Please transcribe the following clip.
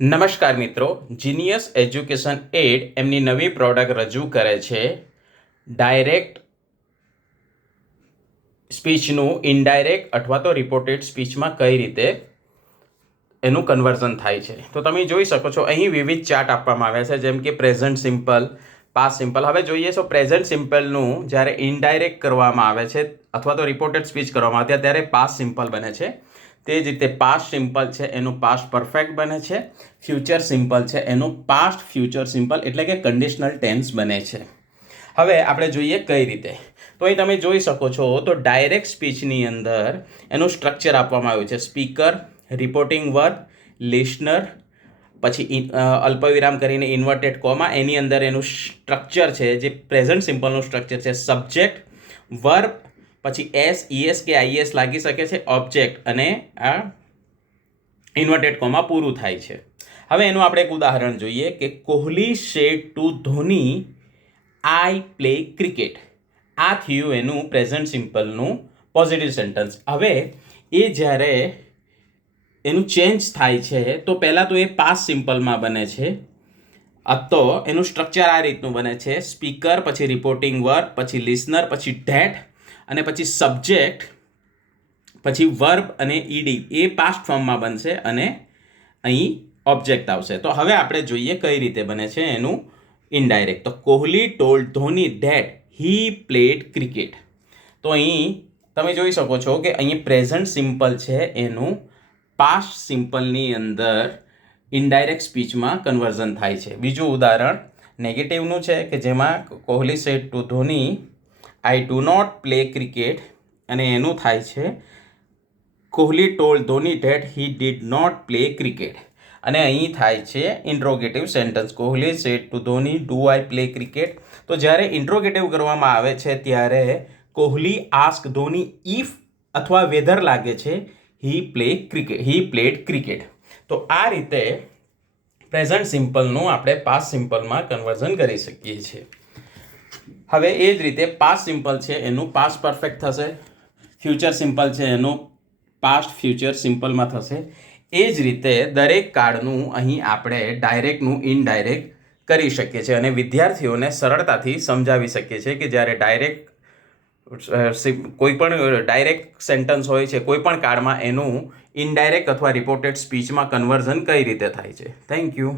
નમસ્કાર મિત્રો, genius education add એમની નવી પ્રોડક્ટ રજૂ કરે છે ડાયરેક્ટ સ્પીચનું ઇનડાયરેક્ટ અથવા તો રિપોર્ટેડ સ્પીચમાં કઈ રીતે એનું કન્વર્ઝન થાય છે. તો તમે જોઈ શકો છો અહીં વિવિધ ચાર્ટ આપવામાં આવ્યા છે, જેમ કે પ્રેઝન્ટ સિમ્પલ, પાસ્ટ સિમ્પલ. હવે જોઈએ તો પ્રેઝન્ટ સિમ્પલનું જ્યારે ઇનડાયરેક્ટ કરવામાં આવે છે અથવા તો રિપોર્ટેડ સ્પીચ કરવામાં આવે ત્યારે પાસ્ટ સિમ્પલ બને છે. તે જ રીતે પાસ્ટ સિમ્પલ છે એનું પાસ્ટ પરફેક્ટ બને છે. ફ્યુચર સિમ્પલ છે એનું પાસ્ટ ફ્યુચર સિમ્પલ એટલે કે કન્ડિશનલ ટેન્સ બને છે. હવે આપણે જોઈએ કઈ રીતે. તો અહીં તમે જોઈ શકો છો તો ડાયરેક્ટ સ્પીચની અંદર એનું સ્ટ્રક્ચર આપવામાં આવ્યું છે. સ્પીકર, રિપોર્ટિંગ વર્બ, લિસનર, પછી અલ્પવિરામ કરીને ઇન્વર્ટેડ કોમા, એની અંદર એનું સ્ટ્રક્ચર છે જે પ્રેઝન્ટ સિમ્પલનું સ્ટ્રક્ચર છે. સબ્જેક્ટ, વર્બ, પછી એસ, ઈએસ કે આઈએસ લાગી શકે છે, ઓબ્જેક્ટ, અને આ ઇન્વર્ટેડ કોમા પૂરું થાય છે. હવે એનું આપણે એક ઉદાહરણ જોઈએ કે Kohli said to Dhoni I play cricket. આ થયું એનું પ્રેઝન્ટ સિમ્પલનું પોઝિટિવ સેન્ટન્સ. હવે એ જ્યારે એનું ચેન્જ થાય છે તો પહેલાં તો એ પાસ્ટ સિમ્પલમાં બને છે. તો એનું સ્ટ્રક્ચર આ રીતનું બને છે. સ્પીકર, પછી રિપોર્ટિંગ વર્બ, પછી લિસનર, પછી ધેટ, અને પછી સબ્જેક્ટ, પછી વર્બ અને ઈડી એ પાસ્ટ ફોર્મમાં બનશે અને અહીં ઓબ્જેક્ટ આવશે. તો હવે આપણે જોઈએ કઈ રીતે બને છે એનું ઇનડાયરેક્ટ. તો Kohli told Dhoni that he played cricket. તો અહીં તમે જોઈ શકો છો કે અહીં પ્રેઝન્ટ સિમ્પલ છે એનું પાસ્ટ સિમ્પલની અંદર ઇનડાયરેક્ટ સ્પીચમાં કન્વર્ઝન થાય છે. બીજું ઉદાહરણ નેગેટિવનું છે કે જેમાં Kohli said to Dhoni I do not play cricket, અને એનું થાય છે Kohli told Dhoni that he did not play cricket. અને અહીં થાય છે interrogative sentence. Kohli said to Dhoni do I play cricket. તો જ્યારે ઇન્ટ્રોગેટિવ કરવામાં આવે છે ત્યારે કોહલી આસ્ક ધોની ઇફ અથવા વેધર લાગે છે હી પ્લેડ ક્રિકેટ. તો આ રીતે પ્રેઝન્ટ સિમ્પલનું આપણે પાસ્ટ સિમ્પલમાં કન્વર્ઝન કરી શકીએ છીએ. હવે એ જ રીતે પાસ્ટ સિમ્પલ છે એનું પાસ્ટ પરફેક્ટ થશે. ફ્યુચર સિમ્પલ છે એનું પાસ્ટ ફ્યુચર સિમ્પલમાં થશે. એ જ રીતે દરેક કાળનું અહીં આપણે ડાયરેક્ટનું ઇનડાયરેક્ટ કરી શકીએ છીએ અને વિદ્યાર્થીઓને સરળતાથી સમજાવી શકીએ છીએ કે જ્યારે કોઈ પણ ડાયરેક્ટ સેન્ટન્સ હોય છે કોઈ પણ કાળમાં એનું ઇનડાયરેક્ટ અથવા રિપોર્ટેડ સ્પીચમાં કન્વર્ઝન કઈ રીતે થાય છે. Thank you.